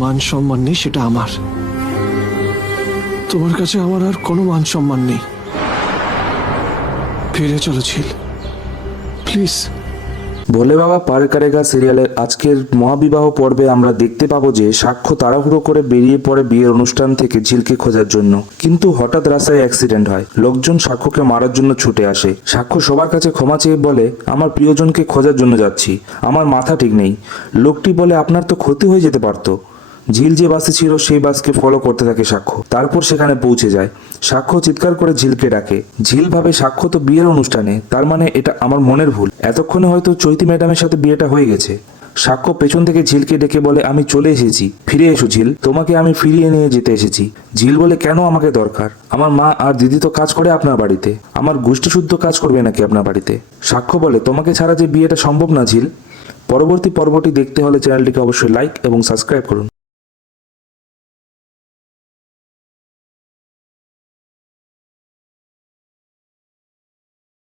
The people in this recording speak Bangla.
মান সম্মান নেই সেটা আমার, তোমার কাছে আমার আর কোনো মান সম্মান নেই। ফিরে চলো ঝিল, প্লিজ। ভোলে বাবা পার করেগা সিরিয়ালের আজকের মহাবিবাহ পর্বে আমরা দেখতে পাবো যে সাক্ষ্য তাড়াহুড়ো করে বেরিয়ে পড়ে বিয়ের অনুষ্ঠান থেকে ঝিলকে খোঁজার জন্য, কিন্তু হঠাৎ রাস্তায় অ্যাক্সিডেন্ট হয়। লোকজন সাক্ষ্যকে মারার জন্য ছুটে আসে। সাক্ষ্য সবার কাছে ক্ষমা চেয়ে বলে, আমার প্রিয়জনকে খোঁজার জন্য যাচ্ছি, আমার মাথা ঠিক নেই। লোকটি বলে, আপনার তো ক্ষতি হয়ে যেতে পারতো। ঝিল যে বাসে ছিল সেই বাসকে ফলো করতে থাকে সাক্ষ্য। তারপর সেখানে পৌঁছে যায়। সাক্ষ্য চিৎকার করে ঝিলকে ডাকে। ঝিল ভাবে সাক্ষ্য তো বিয়ের অনুষ্ঠানে, তার মানে এটা আমার মনের ভুল। এতক্ষণে হয়তো চৈতি ম্যাডামের সাথে বিয়েটা হয়ে গেছে। সাক্ষ্য পেছন থেকে ঝিলকে ডেকে বলে, আমি চলে এসেছি, ফিরে এসো ঝিল, তোমাকে আমি ফিরিয়ে নিয়ে যেতে এসেছি। ঝিল বলে, কেন আমাকে দরকার? আমার মা আর দিদি তো কাজ করে আপনার বাড়িতে, আমার গোষ্ঠীশুদ্ধ কাজ করবে নাকি আপনার বাড়িতে? সাক্ষ্য বলে, তোমাকে ছাড়া যে বিয়েটা সম্ভব না ঝিল। পরবর্তী পর্বটি দেখতে হলে চ্যানেলটিকে অবশ্যই লাইক এবং সাবস্ক্রাইব করুন।